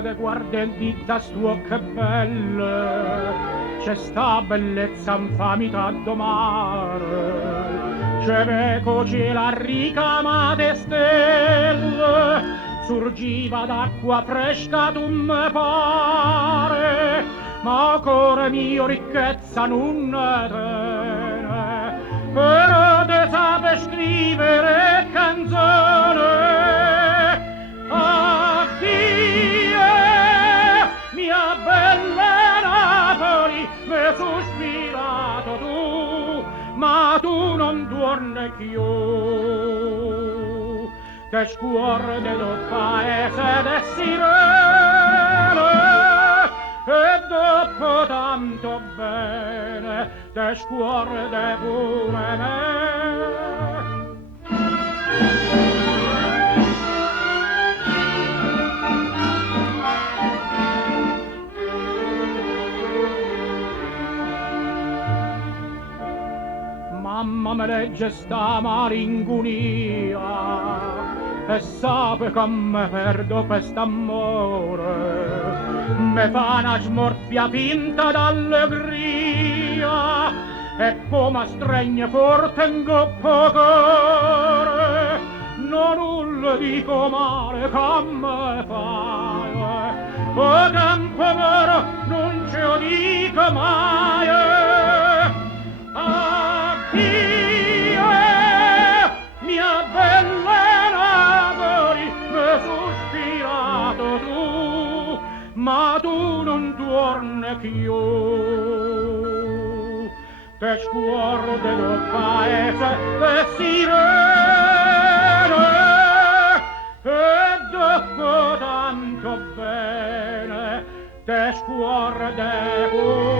de guardendita suo che belle, c'è sta bellezza infamità domare, c'è vecoci la ricamate stelle, surgiva d'acqua fresca tu me pare, ma cuore mio ricchezza non ne tiene, però te sape scrivere canzone. Addio, mia bella Napoli, m'hai sospirato tu, ma tu non torni più. Che scuore del paese del sirene, e dopo tanto bene, te scuorde pure me. Mamma me legge sta malingunia e sape che me perdo quest'amore, me fa una smorfia finta d'allegria e poi mi stregne forte in coppo cuore, non nulla dico male che me fai, o campo vero non ce lo dico mai. Addio, mia bella Napoli, m'hai sospirato tu, ma tu non torni più. Te scuorde del paese le sirene, e dopo tanto bene, te scuorde pure